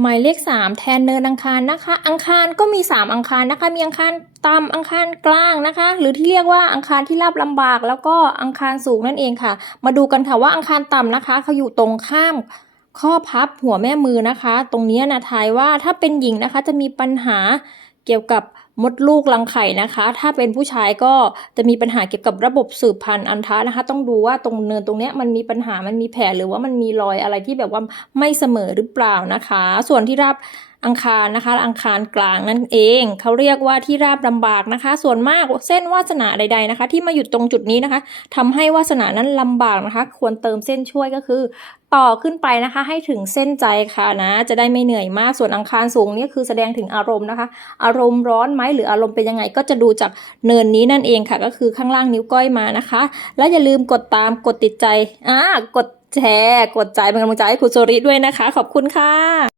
หมายเลขสามแทนเนินอังคารนะคะ อังคารก็มีสามอังคารนะคะ มีอังคารต่ำอังคารกลางนะคะ หรือที่เรียกว่าอังคารที่ราบลำบาก แล้วก็อังคารสูงนั่นเองค่ะ มาดูกันค่ะว่าอังคารต่ำนะคะเขาอยู่ตรงข้ามข้อพับหัวแม่มือนะคะ ตรงนี้นะทายว่าถ้าเป็นหญิงนะคะจะมีปัญหาเกี่ยวกับ มดลูกรังไข่นะคะ ถ้าเป็นผู้ชายก็จะมีปัญหาเกี่ยวกับระบบสืบพันธุ์อันทะนะคะ ต้องดูว่าตรงเนินตรงเนี้ยมันมีปัญหามันมีแผลหรือว่ามันมีรอยอะไรที่แบบว่าไม่เสมอหรือเปล่านะคะ ส่วนที่ราบอังคารนะคะ อังคารกลางนั่นเองเขาเรียกว่าที่ราบลำบากนะคะ ส่วนมากเส้นวาสนาใด ๆนะคะ ที่มาหยุดตรงจุดนี้นะคะทำให้วาสนานั้นลำบากนะคะ ควรเติมเส้นช่วยก็คือ ต่อขึ้นไปนะคะ ให้ถึงเส้นใจค่ะนะ จะได้ไม่เหนื่อยมากส่วนอังคารสูงนี่คือแสดงถึงอารมณ์นะคะ อารมณ์ร้อนไหมหรืออารมณ์เป็นยังไงก็จะดูจากเนินนี้นั่นเองค่ะ ก็คือข้างล่างนิ้วก้อยมานะคะ แล้วอย่าลืมกดตามกดติดใจอ่ากดแชร์ กดใจเป็นกำลังใจให้คุณโซริด้วยนะคะ ขอบคุณค่ะ